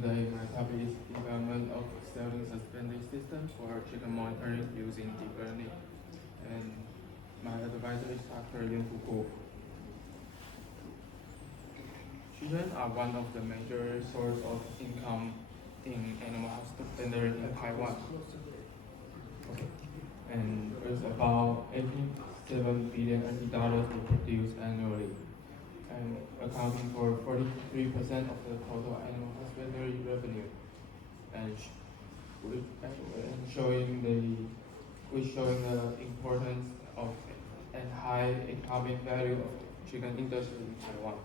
Today, my topic is development of selling suspended system for chicken monitoring using deep learning. And my advisor is Dr. Fu. Chicken are one of the major sources of income in animal husbandry in Taiwan. Okay. And there's about 87 billion dollars to produce annually, and accounting for 43% of the total animal husbandry revenue, and showing the importance of and high economic value of chicken industry in Taiwan.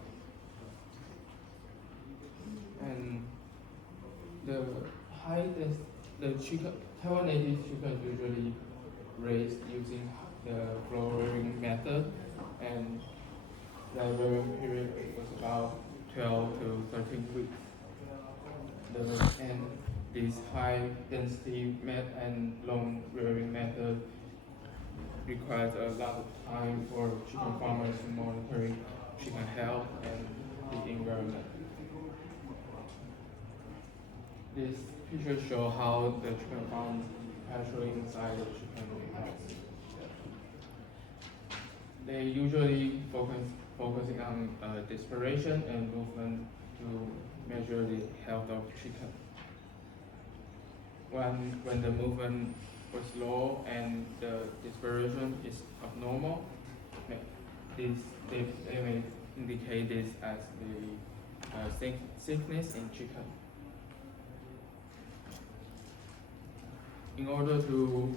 And Taiwan native chicken usually raised using the flow rearing method, and the rearing period was about 12 to 13 weeks. And this high density and long rearing method requires a lot of time for chicken farmers to monitor chicken health and the environment. This picture shows how the chicken farm actually inside the chicken house. They usually focusing on desperation and movement to measure the health of chicken. When the movement was low and the desperation is abnormal, they may indicate this as the sickness in chicken. In order to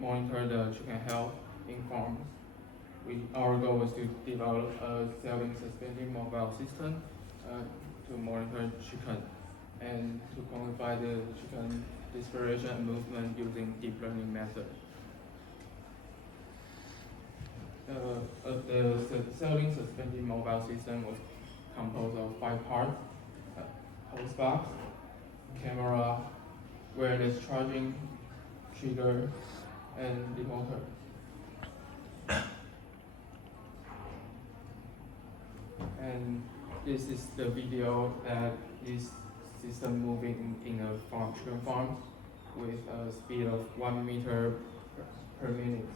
monitor the chicken health in farms, our goal was to develop a selling suspended mobile system to monitor chicken and to quantify the chicken desperation and movement using deep learning method. The selling suspended mobile system was composed of 5 parts: host box, camera, wireless charging, trigger, and the motor. And this is the video that is system moving in a chicken farm with a speed of 1 meter per minute.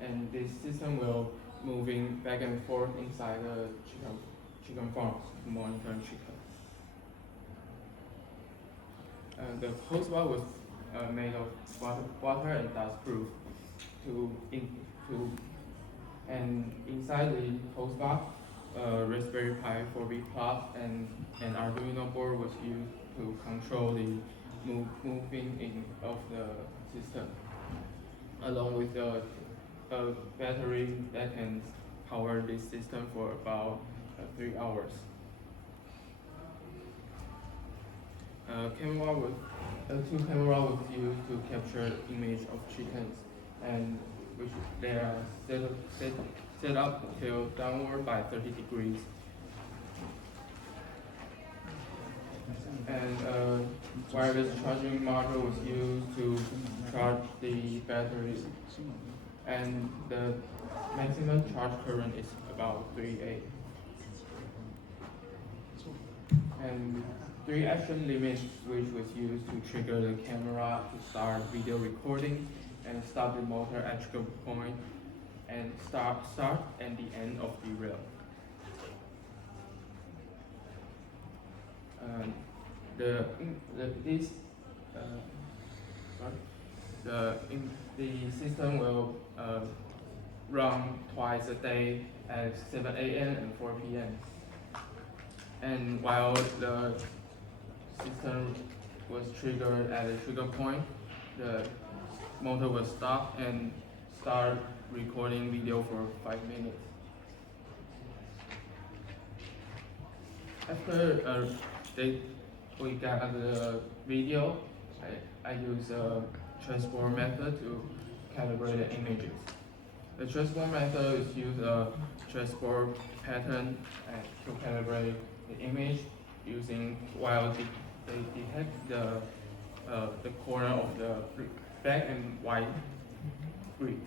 And this system will moving back and forth inside the chicken farm to monitor chicken. The host box was made of water and dust proof. And inside the host box, Raspberry Pi 4B Plus and an Arduino board was used to control the moving of the system, along with a battery that can power this system for about 3 hours. Two cameras was used to capture image of chickens, and which they are set up till downward by 30 degrees. And wireless charging module was used to charge the batteries, and the maximum charge current is about 3A. And 3 action limit switch was used to trigger the camera to start video recording and stop the motor at trigger point and start and the end of the reel. The system will run twice a day at 7 a.m. and 4 p.m. And while the system was triggered at a trigger point, the motor will stop and start recording video for 5 minutes. After we got the video, I use a transport method to calibrate the images. The transport method is use a transport pattern to calibrate the image using while they detect the corner of the black and white grid.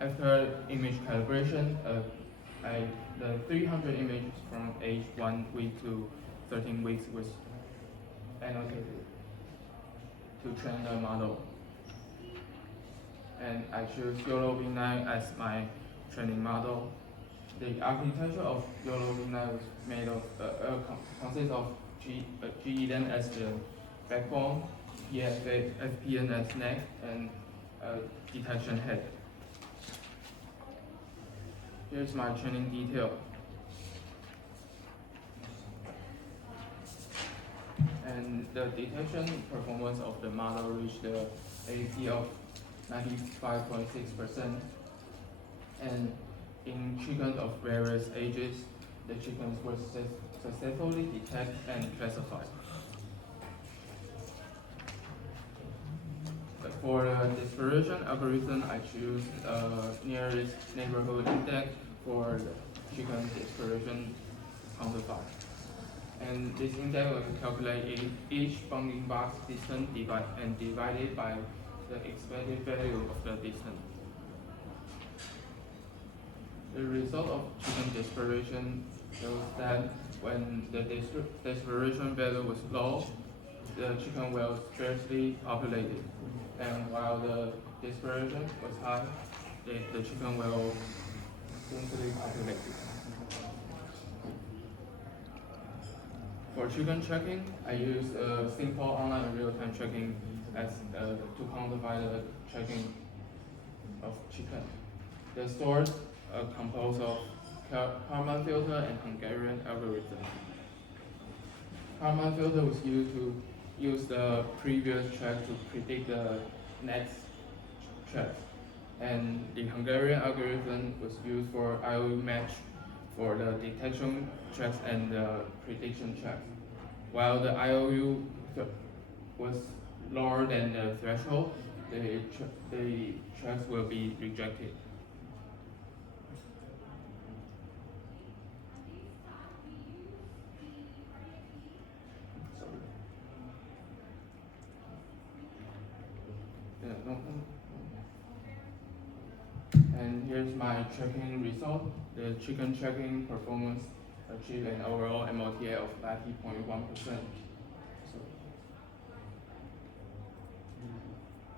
After image calibration, the 300 images from age 1 week to 13 weeks was annotated to train the model. And I choose YOLO V9 as my training model. The architecture of YOLO V9 was made of consists of GEDEN as the backbone, FPN as neck, and detection head. Here's my training detail. And the detection performance of the model reached the AAC of 95.6%. And in chickens of various ages, the chickens were successfully detected and classified. For the dispersion algorithm, I choose nearest neighborhood index for the chicken dispersion quantifier. And this index will calculate each bounding box distance divided by the expected value of the distance. The result of chicken dispersion shows that when the dispersion value was low, the chicken was sparsely populated. And while the dispersion was high, the chicken well densely populated. For chicken tracking, I use a simple online real-time tracking as to quantify the tracking of chicken. The source composed of Karl filter and Hungarian algorithm. Karl filter was used to use the previous track to predict the next track, and the Hungarian algorithm was used for IOU match for the detection tracks and the prediction tracks. While the IOU was lower than the threshold, the tracks will be rejected. And here's my tracking result. The chicken tracking performance achieved an overall MOTA of 90.1%.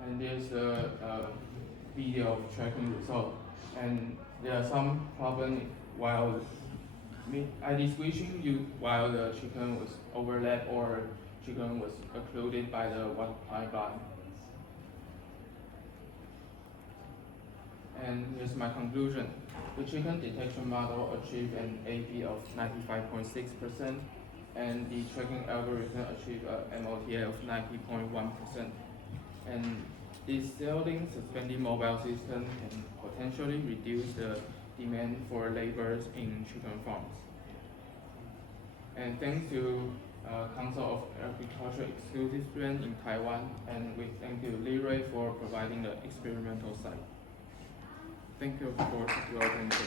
And there's the video of tracking result. And there are some problems while ID switching while the chicken was overlapped or chicken was occluded by the white pipeline. And here's my conclusion. The chicken detection model achieved an AP of 95.6%, and the tracking algorithm achieved a MOTA of 90.1%. And this selling suspended mobile system can potentially reduce the demand for labor in chicken farms. And thanks to Council of Agriculture Exclusive Brand in Taiwan, and we thank you Leroy for providing the experimental site. Thank you for your attention.